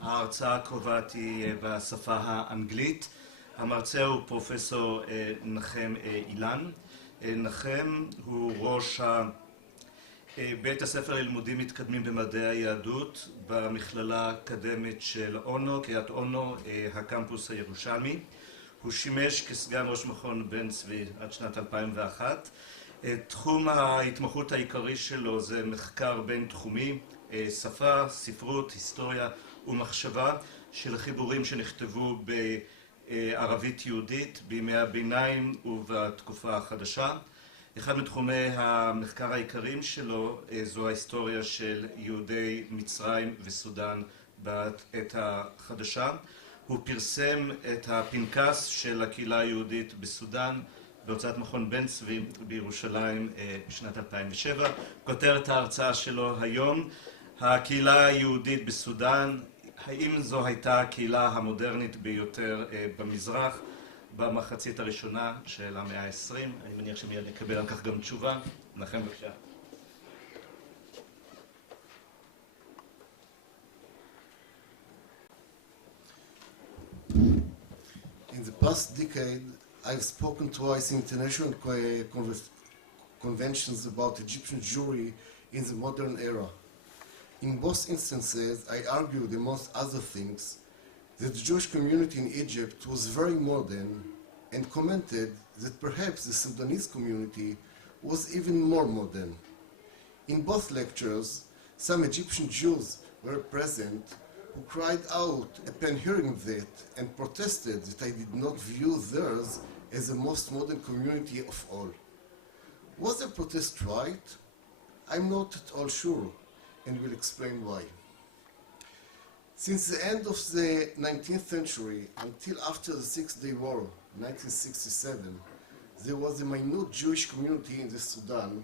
ההרצאה הקרובה היא בשפה האנגלית. המרצה הוא פרופסור נחם אילן. נחם הוא ראש בית הספר ללימודים מתקדמים במדעי היהדות במכללה האקדמית של אונו, קהילת אונו, הקמפוס הירושלמי. הוא שימש כסגן ראש מכון בן צבי עד שנת 2001. תחום ההתמחות העיקרי שלו זה מחקר בין תחומי, שפה, ספרות, היסטוריה ומחשבה של חיבורים שנכתבו בערבית יהודית בימי הביניים ובתקופה החדשה. אחד מתחומי המחקר העיקריים שלו זו ההיסטוריה של יהודי מצרים וסודאן בעת החדשה. הוא פרסם את הפנקס של הקהילה היהודית בסודאן בהוצאת מכון בן צבי בירושלים בשנת 2007. כותרת ההרצאה שלו היום, הקהילה היהודית בסודאן, האם זו הייתה הקהילה המודרנית ביותר במזרח במחצית הראשונה של המאה ה-20? אני מניח שמיד נקבל על כך גם תשובה. נחם, בבקשה. In the past decade, I've spoken twice in international conventions about Egyptian Jewry in the modern era. In both instances, I argued, amongst other things, that the Jewish community in Egypt was very modern and commented that perhaps the Sudanese community was even more modern. In both lectures, some Egyptian Jews were present who cried out upon hearing that and protested that I did not view theirs as the most modern community of all. Was their protest right? I'm not at all sure, and will explain why. Since the end of the 19th century until after the Six-Day War, 1967, there was a minute Jewish community in the Sudan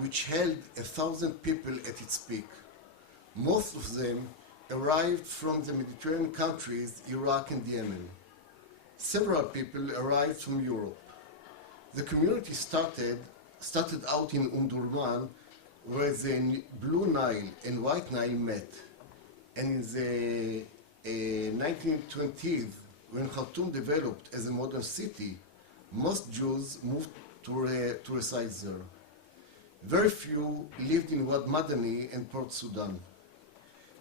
which held 1,000 people at its peak. Most of them arrived from the Mediterranean countries, Iraq and Yemen. Several people arrived from Europe. The community started out in Umdurman, where the Blue Nile and White Nile met. And in the 1920s, when Khartoum developed as a modern city, most Jews moved to reside there. Very few lived in Wad Madani and Port Sudan.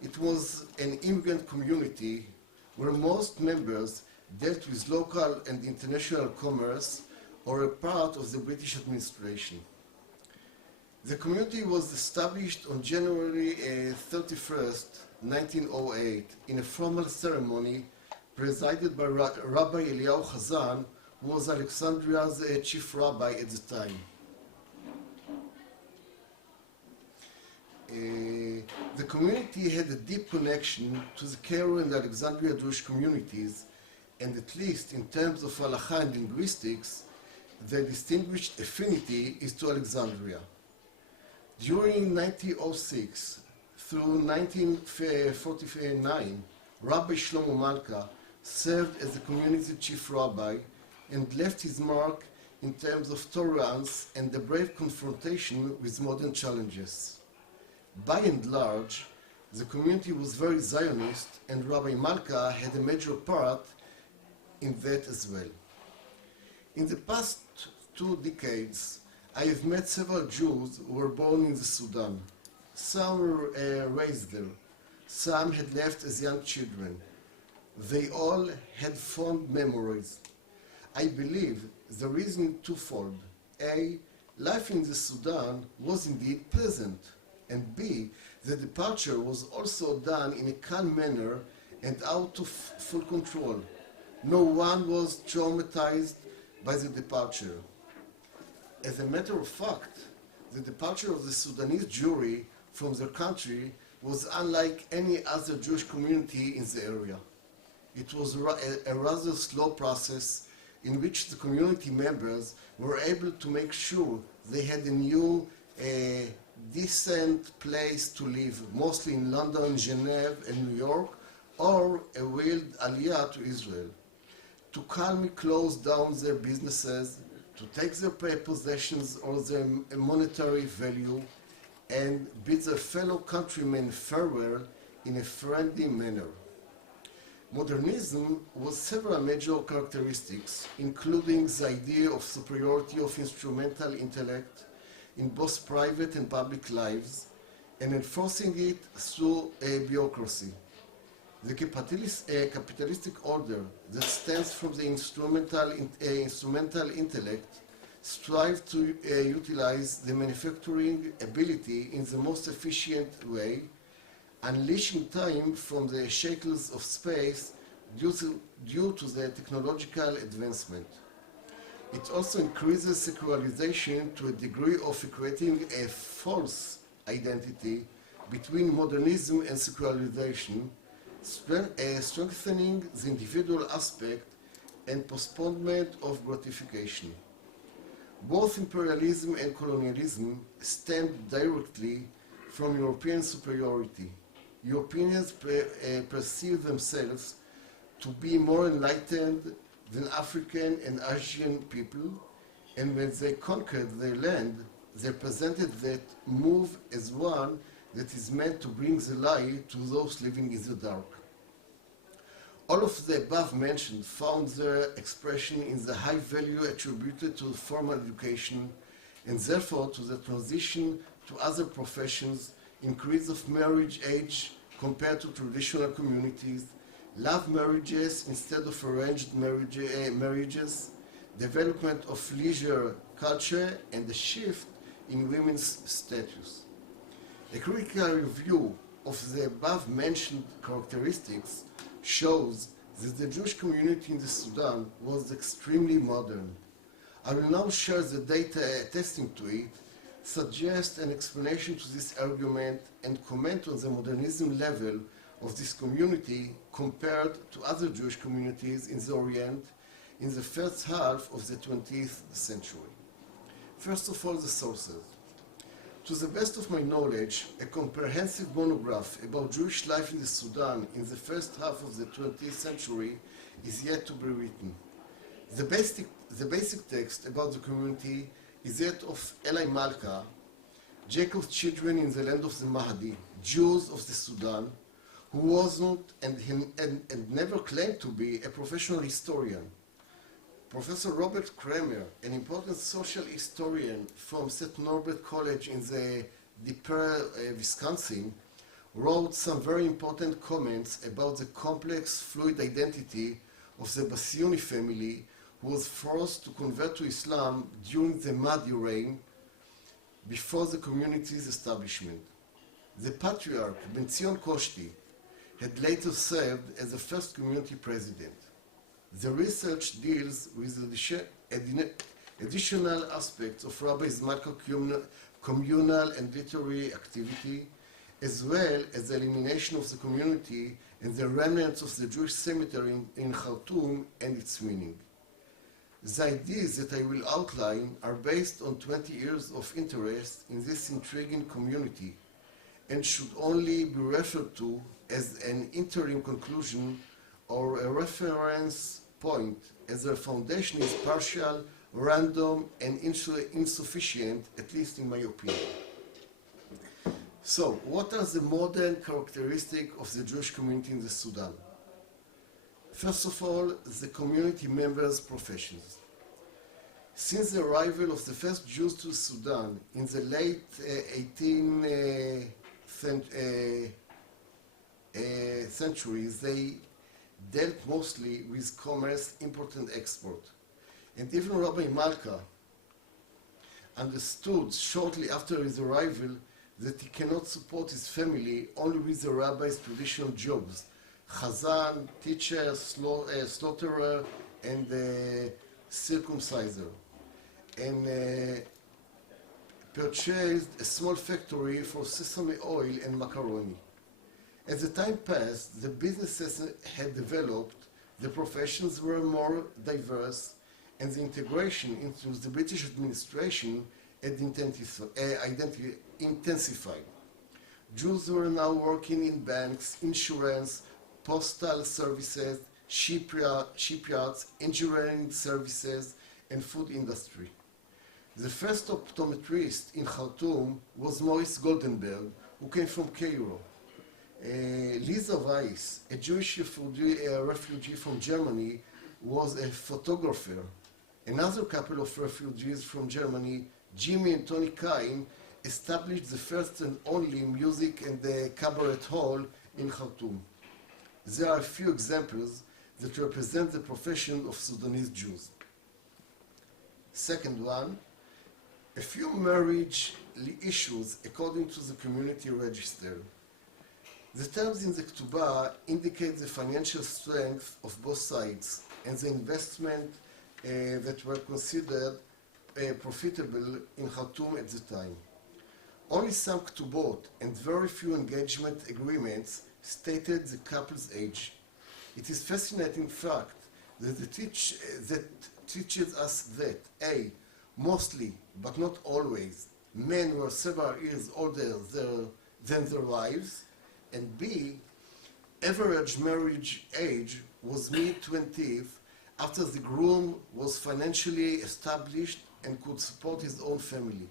It was an immigrant community where most members dealt with local and international commerce or a part of the British administration. The community was established on January 31st, 1908, in a formal ceremony presided by Rabbi Eliyahu Chazan, who was Alexandria's chief rabbi at the time. The community had a deep connection to the Cairo and Alexandria Jewish communities, and at least in terms of halakha and linguistics, the distinguished affinity is to Alexandria. During 1906 through 1949, Rabbi Shlomo Malka served as the community chief rabbi and left his mark in terms of tolerance and the brave confrontation with modern challenges. By and large, the community was very Zionist, and Rabbi Malka had a major part in that as well. In the past 2 decades, I have met several Jews who were born in the Sudan. Some were raised there. Some had left as young children. They all had fond memories. I believe the reason twofold. A, life in the Sudan was indeed pleasant. And B, the departure was also done in a calm manner and out of full control. No one was traumatized by the departure. As a matter of fact, the departure of the Sudanese Jewry from their country was unlike any other Jewish community in the area. It was a rather slow process in which the community members were able to make sure they had a new decent place to live, mostly in London, Geneva, and New York, or a willed aliyah to Israel, to calmly close down their businesses, to take their possessions or their monetary value, and bid their fellow countrymen farewell in a friendly manner. Modernism was several major characteristics, including the idea of superiority of instrumental intellect in both private and public lives, and enforcing it through a bureaucracy. The capitalistic order that stems from the instrumental intellect strive to utilize the manufacturing ability in the most efficient way, unleashing time from the shackles of space due to the technological advancement. It also increases secularization to a degree of creating a false identity between modernism and secularization, strengthening the individual aspect and postponement of gratification. Both imperialism and colonialism stemmed directly from European superiority. Europeans perceive themselves to be more enlightened than African and Asian people, and when they conquered their land, they presented that move as one that is meant to bring the light to those living in the dark. All of the above mentioned found their expression in the high value attributed to formal education, and therefore to the transition to other professions, increase of marriage age compared to traditional communities, love marriages instead of arranged marriages, development of leisure culture, and the shift in women's status. A critical review of the above-mentioned characteristics shows that the Jewish community in the Sudan was extremely modern. I will now share the data attesting to it, suggest an explanation to this argument, and comment on the modernism level of this community compared to other Jewish communities in the Orient in the first half of the 20th century. First of all, the sources. To the best of my knowledge, a comprehensive monograph about Jewish life in the Sudan in the first half of the 20th century is yet to be written. The basic text about the community is that of Eli Malka, Jacob's children in the land of the Mahdi, Jews of the Sudan, who wasn't and never claimed to be a professional historian. Professor Robert Kramer, an important social historian from St. Norbert College in the Biותר, Wisconsin, wrote some very important comments about the complex, fluid identity of the Bassiouni family, who was forced to convert to Islam during the Mahdi reign before the community's establishment. The patriarch, Ben Zion Koshti, had later served as the first community president. The research deals with additional aspects of Rabbi Malka's communal and literary activity, as well as the elimination of the community and the remnants of the Jewish cemetery in Khartoum and its meaning. The ideas that I will outline are based on 20 years of interest in this intriguing community and should only be referred to as an interim conclusion or a reference point, as their foundation is partial, random, and insufficient, at least in my opinion. So, what are the modern characteristics of the Jewish community in the Sudan? First of all, the community members' professions. Since the arrival of the first Jews to Sudan in the late 18th centuries, they dealt mostly with commerce, import and export. And even Rabbi Malka understood shortly after his arrival that he cannot support his family only with the rabbi's traditional jobs, chazan, teacher, slaughterer, and circumciser, and purchased a small factory for sesame oil and macaroni. As the time passed, the businesses had developed, the professions were more diverse, and the integration into the British administration had intensified. Jews were now working in banks, insurance, postal services, shipyards, engineering services, and food industry. The first optometrist in Khartoum was Maurice Goldenberg, who came from Cairo. Lisa Weiss, a Jewish refugee from Germany, was a photographer. Another couple of refugees from Germany, Jimmy and Tony Kain, established the first and only music and cabaret hall in Khartoum. There are a few examples that represent the profession of Sudanese Jews. Second one, a few marriage issues according to the community register. The terms in the Ketubah indicate the financial strength of both sides and the investment that were considered profitable in Khartoum at the time. Only some Ketubot and very few engagement agreements stated the couple's age. It is fascinating fact that teaches us that A, mostly, but not always, men were several years older than their wives, and B, average marriage age was mid-20s after the groom was financially established and could support his own family.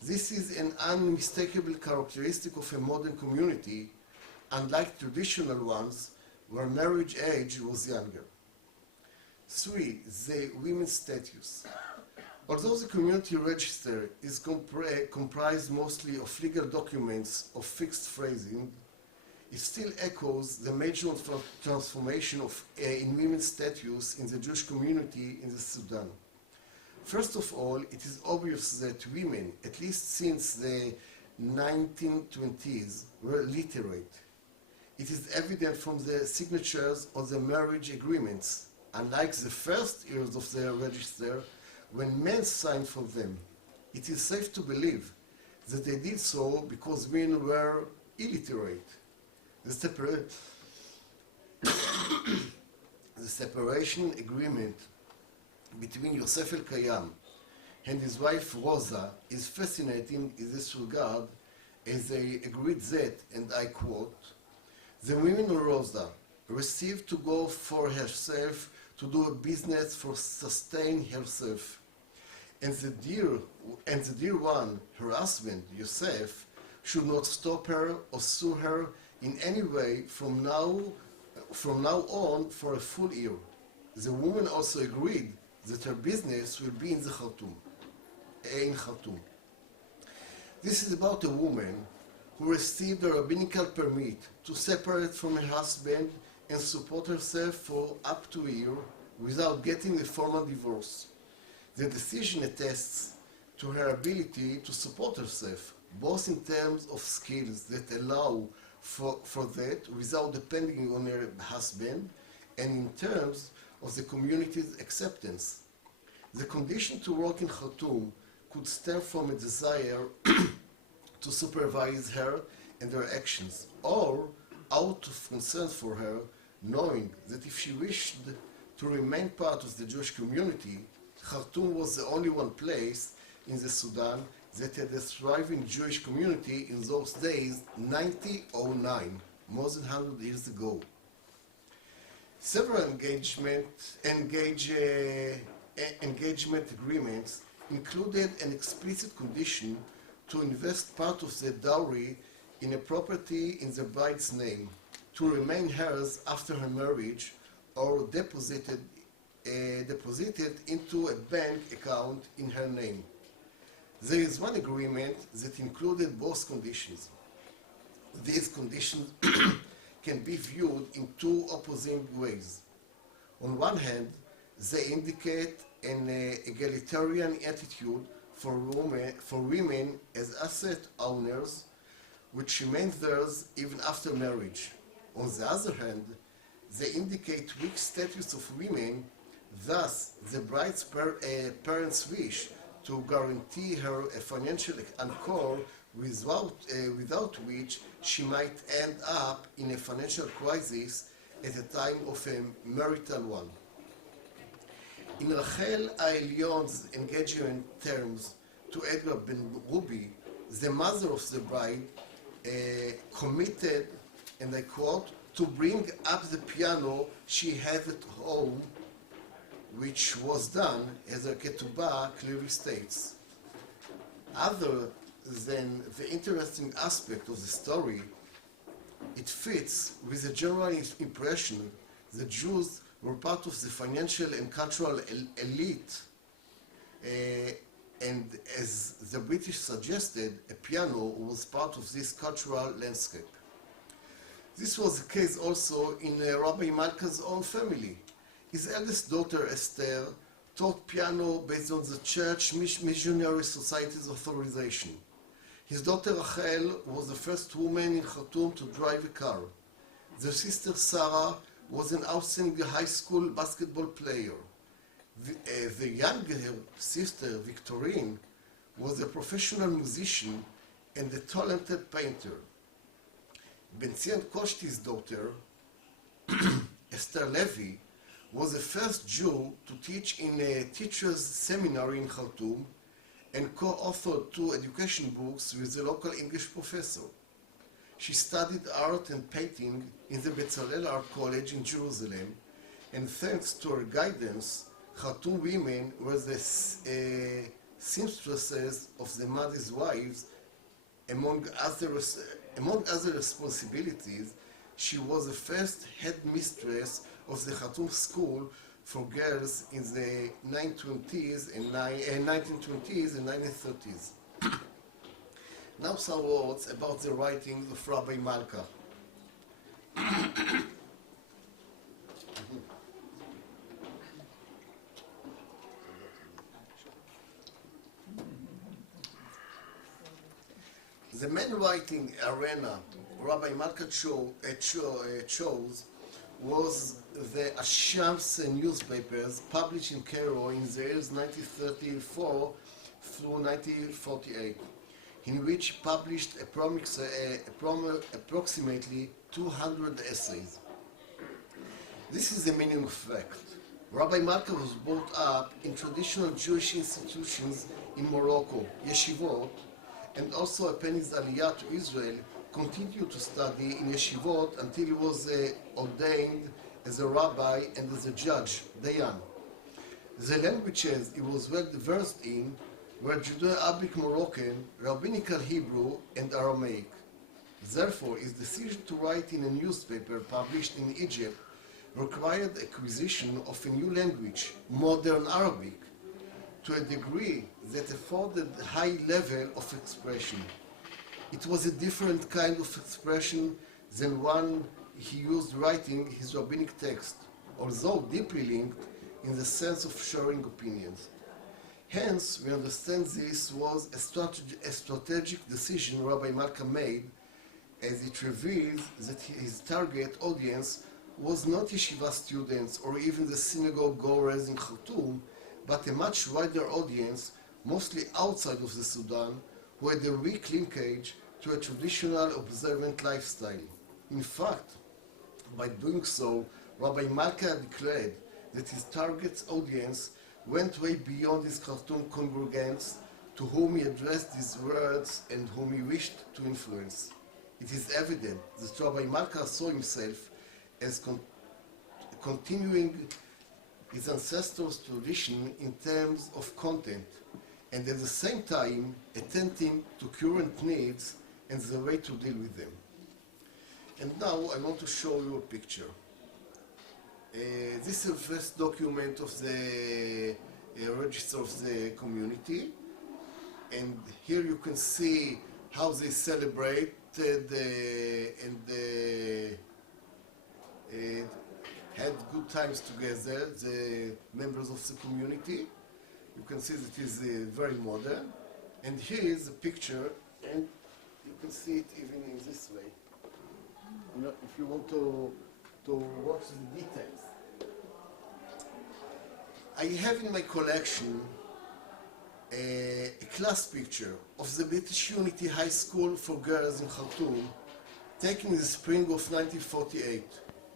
This is an unmistakable characteristic of a modern community, unlike traditional ones where marriage age was younger. 3. The women's status. Although the community register is comprised mostly of legal documents of fixed phrasing, it still echoes the major transformation in women's status in the Jewish community in the Sudan. First of all, it is obvious that women, at least since the 1920s, were literate. It is evident from the signatures on the marriage agreements, unlike the first years of the register, when men signed for them. It is safe to believe that they did so because women were illiterate. The separation agreement between Yosef El-Kayam and his wife Rosa is fascinating in this regard, as they agreed that, and I quote, "The women of Rosa received to go for herself to do a business for sustain herself, and the dear one, her husband, Yosef, should not stop her or sue her in any way from now on for a full year." The woman also agreed that her business will be in Khartoum. This is about a woman who received a rabbinical permit to separate from her husband and support herself for up to a year without getting a formal divorce. The decision attests to her ability to support herself, both in terms of skills that allow for that without depending on her husband, and in terms of the community's acceptance. The condition to work in Khartoum could stem from a desire to supervise her and her actions, or out of concern for her, knowing that if she wished to remain part of the Jewish community, Khartoum was the only one place in the Sudan that had a thriving Jewish community in those days, 1909, more than 100 years ago. Several engagement agreements included an explicit condition to invest part of the dowry in a property in the bride's name, to remain hers after her marriage, or deposited into a bank account in her name. There is one agreement that included both conditions. These conditions can be viewed in two opposing ways. On one hand, they indicate an egalitarian attitude for women as asset owners, which remains theirs even after marriage. On the other hand, they indicate weak status of women, thus the bride's parents' wish to guarantee her a financial anchor without which she might end up in a financial crisis at the time of a marital one. In Rachel Aelyon's engagement terms to Edgar Ben Ruby, the mother of the bride, committed, and I quote, to bring up the piano she had at home which was done, as the ketubah clearly states. Other than the interesting aspect of the story, it fits with the general impression that Jews were part of the financial and cultural elite, and as the British suggested, a piano was part of this cultural landscape. This was the case also in Rabbi Malka's own family. His eldest daughter, Esther, taught piano based on the Church Missionary Society's authorization. His daughter Rachel was the first woman in Khartoum to drive a car. Their sister Sarah was an outstanding high school basketball player. The younger sister, Victorine, was a professional musician and a talented painter. Benzion Koshti's daughter, Esther Levy, was the first Jew to teach in a teacher's seminary in Khartoum and co-authored 2 education books with the local English professor. She studied art and painting in the Bezalel Art College in Jerusalem, and thanks to her guidance, Khartoum women were the seamstresses of the Mahdi's wives. Among other responsibilities, she was the first headmistress of the Khartoum School for girls in the 1920s and 1930s. Now some words about the writings of Rabbi Malka. The main writing arena Rabbi Malka chose was the Ashams newspapers published in Cairo in the years 1934 through 1948, in which he published approximately 200 essays. This is the meaning of fact. Rabbi Malka was brought up in traditional Jewish institutions in Morocco, yeshivot, and also upon his aliyah to Israel, continued to study in yeshivot until he was ordained as a rabbi and as a judge, Dahyan. The languages he was well versed in were Judeo-Arabic Moroccan, Rabbinical Hebrew, and Aramaic. Therefore, his decision to write in a newspaper published in Egypt required acquisition of a new language, modern Arabic, to a degree that afforded a high level of expression. It was a different kind of expression than one he used writing his rabbinic text, although deeply linked in the sense of sharing opinions. Hence, we understand this was a strategic decision Rabbi Malka made, as it reveals that his target audience was not yeshiva students or even the synagogue goers in Khartoum, but a much wider audience, mostly outside of the Sudan, who had a weak linkage to a traditional observant lifestyle. In fact, by doing so, Rabbi Malka declared that his target audience went way beyond his Khartoum congregants to whom he addressed his words and whom he wished to influence. It is evident that Rabbi Malka saw himself as continuing his ancestors' tradition in terms of content, and at the same time attending to current needs and the way to deal with them. And now I want to show you a picture. This is the first document of the register of the community, and here you can see how they celebrated and had good times together, the members of the community. You can see that it is very modern. And here is a picture, and you can see it even in this way. You know, if you want to watch the details. I have in my collection a class picture of the British Unity High School for Girls in Khartoum, taken in the spring of 1948,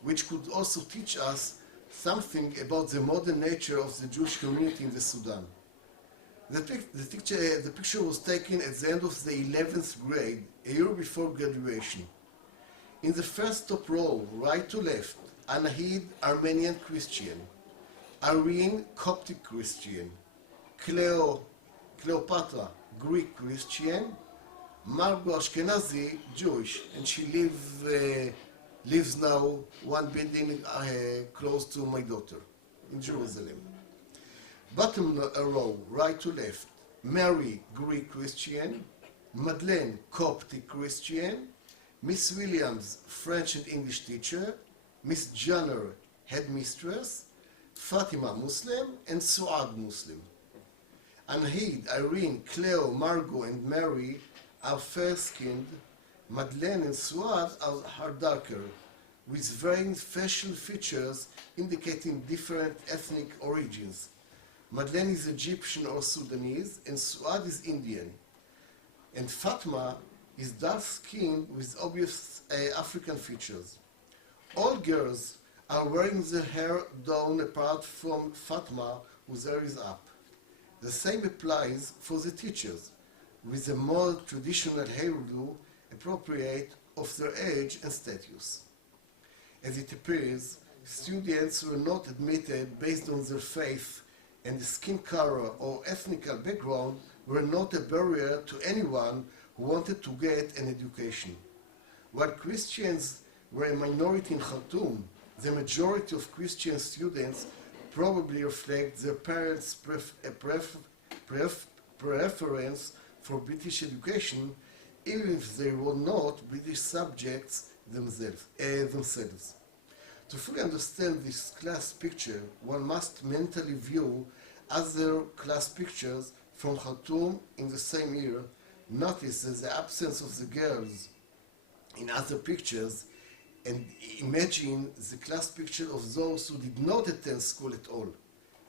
which could also teach us something about the modern nature of the Jewish community in the Sudan. The picture was taken at the end of the 11th grade, a year before graduation. In the first top row, right to left, Anahid, Armenian Christian. Irene, Coptic Christian. Cleopatra, Greek Christian. Margot Ashkenazi, Jewish, and she lives now one building close to my daughter in Jerusalem. Bottom row, right to left, Mary, Greek Christian. Madeleine, Coptic Christian. Miss Williams, French and English teacher. Miss Jenner, headmistress. Fatima, Muslim, and Suad, Muslim. Anahid, Irene, Cleo, Margot, and Mary are fair-skinned. Madeleine and Suad are darker, with varying facial features indicating different ethnic origins. Madeleine is Egyptian or Sudanese, and Suad is Indian. And Fatima is dark-skinned with obvious African features. All girls are wearing their hair down apart from Fatima, whose hair is up. The same applies for the teachers, with a more traditional hairdo appropriate of their age and status. As it appears, students were not admitted based on their faith, and the skin color or ethnic background were not a barrier to anyone who wanted to get an education. While Christians were a minority in Khartoum, the majority of Christian students probably reflect their parents' preference for British education, even if they were not British subjects themselves. To fully understand this class picture, one must mentally view other class pictures from Khartoum in the same year. Notice the absence of the girls in other pictures, and imagine the class picture of those who did not attend school at all.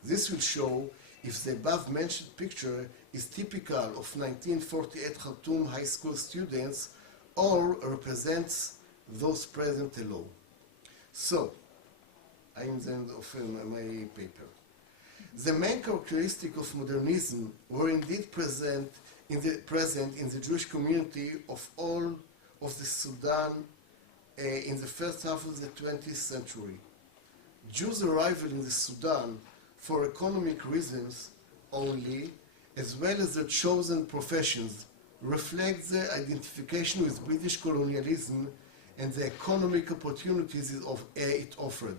This will show if the above-mentioned picture is typical of 1948 Khartoum high school students or represents those present alone. So, I am the end of my paper. The main characteristic of modernism were indeed present in the Jewish community of all of the Sudan in the first half of the 20th century. Jews' arrival in the Sudan for economic reasons only, as well as their chosen professions, reflect their identification with British colonialism and the economic opportunities it offered.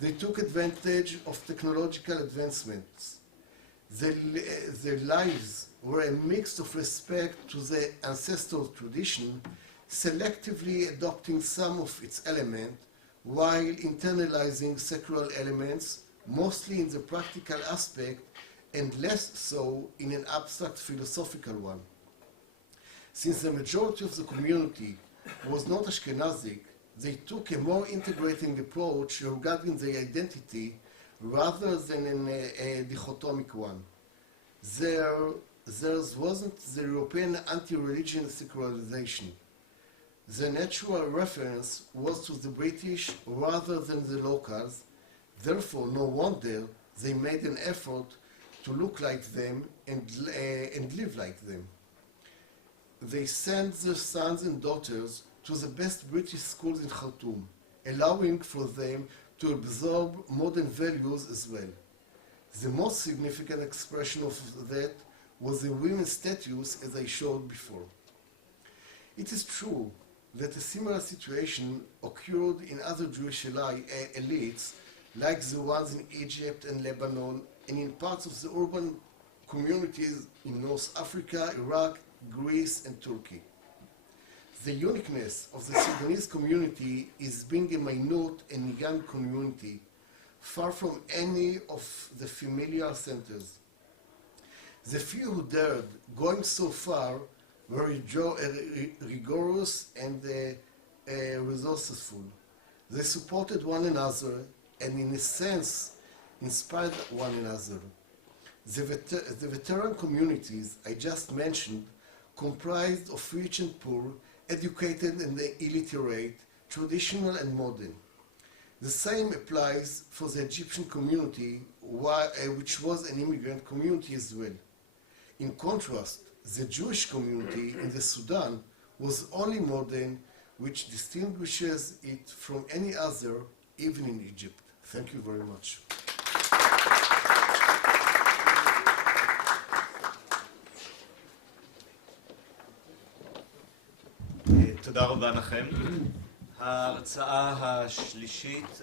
They took advantage of technological advancements. Their lives were a mix of respect to the ancestral tradition, selectively adopting some of its elements, while internalizing secular elements, mostly in the practical aspect and less so in an abstract philosophical one. Since the majority of the community was not Ashkenazic, they took a more integrating approach regarding their identity rather than a dichotomic one. Theirs wasn't the European anti-religion secularization. The natural reference was to the British rather than the locals. Therefore, no wonder they made an effort to look like them and live like them. They sent their sons and daughters to the best British schools in Khartoum, allowing for them to absorb modern values as well. The most significant expression of that was the women's status, as I showed before. It is true that a similar situation occurred in other Jewish elites, like the ones in Egypt and Lebanon, and in parts of the urban communities in North Africa, Iraq, Greece, and Turkey. The uniqueness of the Sudanese community is being a minute and young community, far from any of the familiar centers. The few who dared going so far were rigorous and resourceful. They supported one another and, in a sense, inspired one another. The veteran communities I just mentioned comprised of rich and poor, educated and illiterate, traditional and modern. The same applies for the Egyptian community, which was an immigrant community as well. In contrast, the Jewish community in the Sudan was only modern, which distinguishes it from any other, even in Egypt. Thank you very much. תודה רבה לכם. ההרצאה השלישית